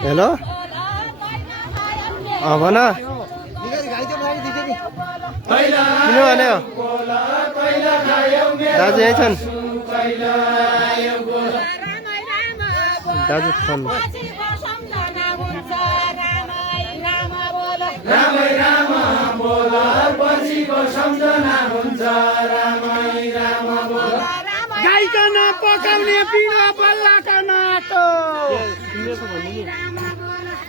hello भन किन भन्यो दाजु यही छन् दाजु फोन रामै राम बोल पछिको सम्झना हुन्छ रामै राम बोल गाईकन पकाउने पिरो बल्लकन आटो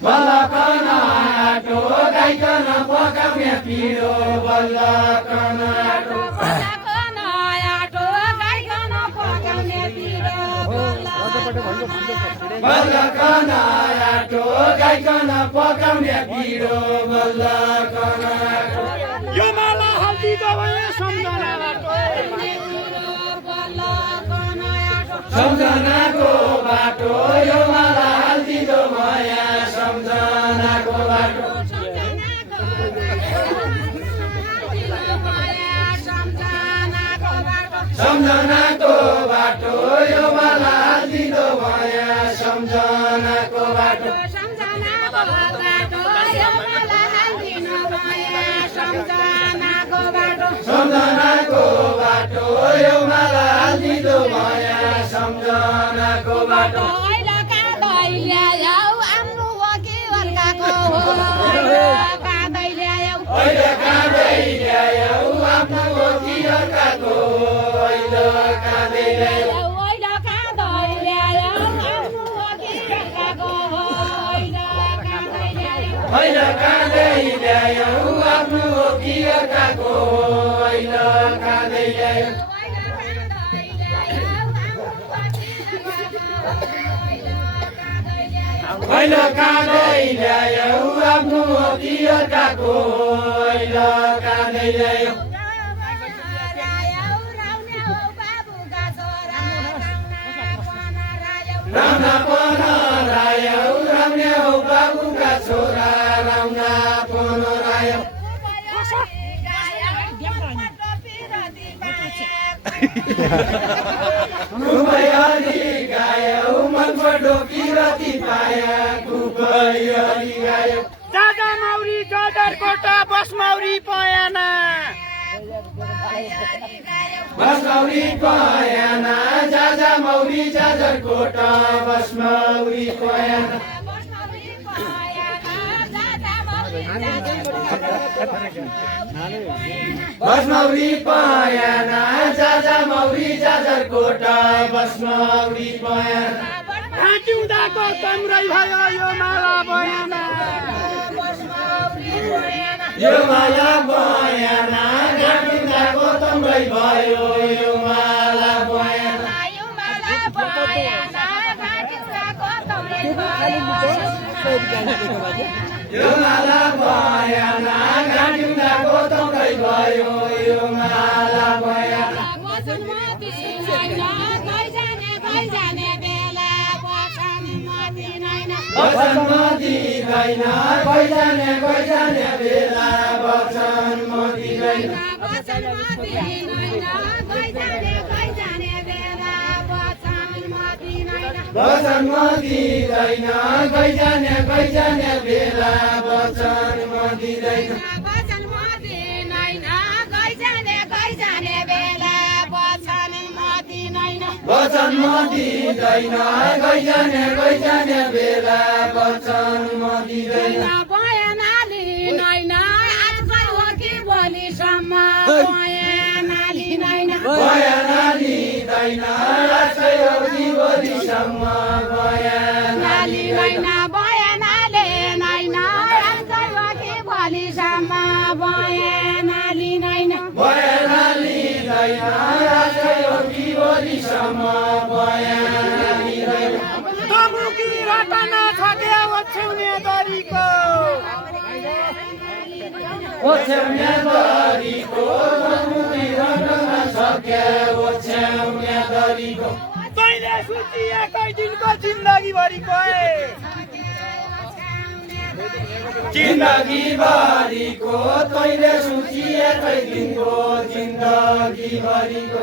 बल्लकन आटो गाईकन पकाउने पिरो बल्लकन आटो बल्लकन आटो गाईकन पकाउने पिरो बल्लकन आटो यो माला हल्दी दबाए सम्झना सम्झनाको बाटो यो माला हल्दी दबाया सम्झनाको बाटो सम्झनाको बाटो यो माला हल्दी दबाया सम्झनाको बाटो सम्झनाको बाटो यो माला हल्दी दबाया सम्झनाको बाटो अहिले काँदै ल्यायौ आफ्नो वकिलकाको अहिले काँदै ल्यायौ अहिले काँदै ल्यायौ आफ्नो वकिलकाको अहिले काँदै ल्यायौ अहिले काँदै ल्यायौ आफ्नो वकिलकाको अहिले काँदै ल्यायौ राउना पन रायौ राउने हौ बाबुका छोरा राउना पन रायौ खुबैयाली गायौ मनको डोकी रति पाया खुबैयाली गायौ दादा मौरी गदरकोटा बस मौरी पयाना बस मौरी पयाना जाजा मौरी जाजरकोट बस मौरी पयाना बस मौरी पयाना जाजा मौरी जाजरकोट बस मौरी पयाना हाँटिउँदाको कमरै भयो यो माला बयाना यो माला बयाना हाँटिउँदाको कमरै भयो यो माला बयाना यो माला बयाना हाँटिउँदाको कमरै भयो यो माला बयाना वचन म दिँदैन गइजाने बेला वचन म दिँदैन वचन म दिँदैन गइजाने बेला वचन म दिँदैन वचन म दिँदैन गइजाने बेला वचन म दिँदैन वचन म दिँदैन गइजाने बेला वचन म दिँदैन वचन म दिँदैन गइजाने बेला वचन म दिँदैन बयानाली नैन आजकल हो कि भोलिसम्म बयानाली नैन बयानाली दैन आजै हो कि भोलिसम्म बयानाली नैन बयानाले नैन आजकल हो कि भोलिसम्म बयानाली नैन बयानाली दैन आजै हो कि भोलिसम्म बयानाली तमुकी रटना छके ओछ्याउने दरीको ओछ्याउने दरीको तमुकी रटना छके ओछ्याउने दरीको तैले सुतिएकै दिनको जिन्दगी भरिको जिन्दगी भरिको तैले सुतिएकै दिनको जिन्दगी भरिको